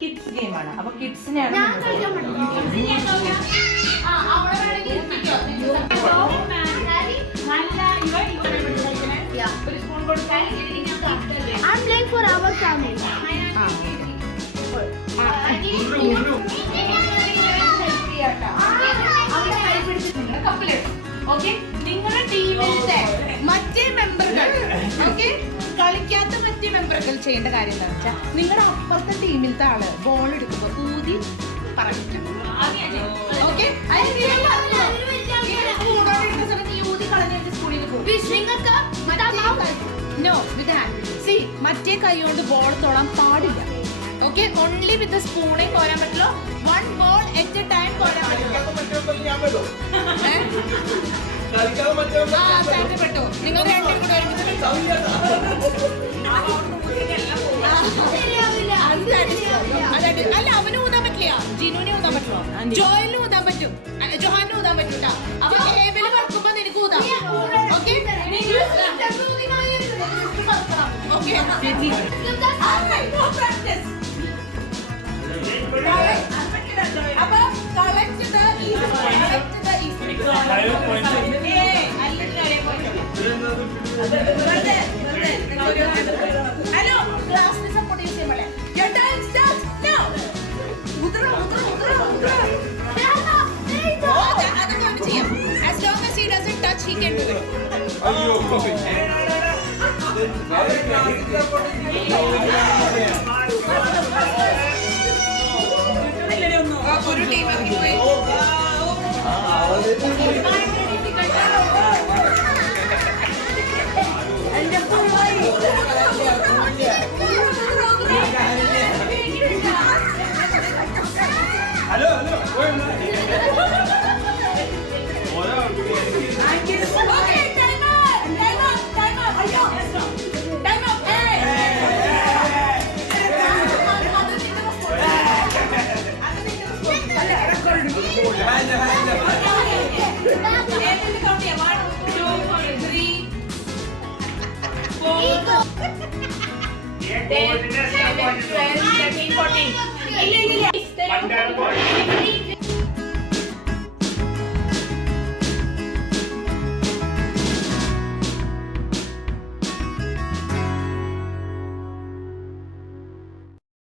Kids game ആണ്. അപ്പൊ കിഡ്സിനെയാണ് I'm playing for our family. നിങ്ങളുടെ ടീമിലത്തെ മറ്റേ മെമ്പറുകൾ കളിക്കാത്ത മറ്റേ മെമ്പറുകൾ ചെയ്യേണ്ട കാര്യം എന്താ വെച്ചാൽ നിങ്ങളുടെ അപ്പുറത്തെ ടീമിലത്തെ ആള് ബോൾ എടുക്കുമ്പോ ഊതി പറഞ്ഞു ഓക്കെ മറ്റേ കൈ കൊണ്ട് ബോൾ തൊടാൻ പാടില്ല. ഓക്കെ, ഓൺലി വിത്ത് സ്പൂണേ കോരാൻ പറ്റുള്ളൂ. One ball at a time കോരാൻ പറ്റുള്ളൂ. പറ്റോ നിങ്ങൾ രണ്ടും കൂടെ അല്ല അവന് ഊതാൻ പറ്റില്ല, ജിനുവിനെ ഊതാൻ പറ്റുമോ, ജോയലിന് ഊതാൻ പറ്റും, ജോഹാനും ഊതാൻ പറ്റും. അപ്പൊ ഏവല് പറക്കുമ്പോ നിനക്ക് ഊതാം. ഓക്കെ അപ്പൊ ഹലോ ക്ലാസ്സിന് സപ്പോർട്ട് ചെയ്യുമ്പോഴേ അതൊക്കെ ചെയ്യാം. As long as he doesn't touch, he can do it. ഒരു ടീം പോയി.